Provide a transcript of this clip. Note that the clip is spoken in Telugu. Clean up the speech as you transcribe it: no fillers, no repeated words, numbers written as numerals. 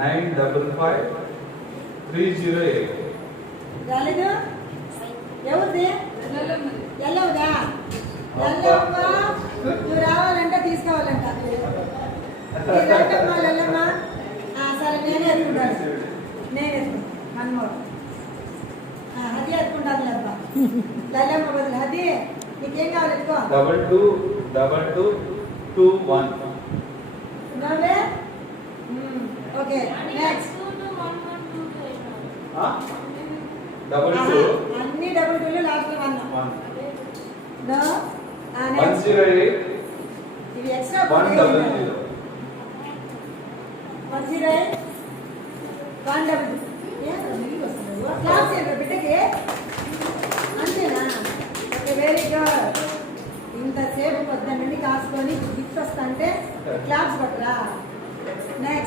955-308. రాలేదు ఎవరిది ఎల్లవుదా నువ్వు రావాలంటే తీసుకోవాలంట ఎల్లమ్మా సరే నేనే ఎత్తుకుంటాను మనమోడు అది ఎత్తుకుంటాను అబ్బా లల్లమ్మ బదులు అది నీకేం కావాలి ఎక్కువ 222221. నవ్వే ఓకే నెక్స్ట్ అన్ని డబుల్ టూలు లాస్ట్ వన్ 108. ఇవి ఎక్స్ట్రా 100. 108 100 క్లాస్ ఏంటో బిడ్డకి అంతేనా ఓకే వెరీ గుడ్ ఇంతసేపు పొద్దున్న నుండి కాసుకొని గిఫ్ట్ వస్తా అంటే క్లాస్ పట్టరా నెక్స్ట్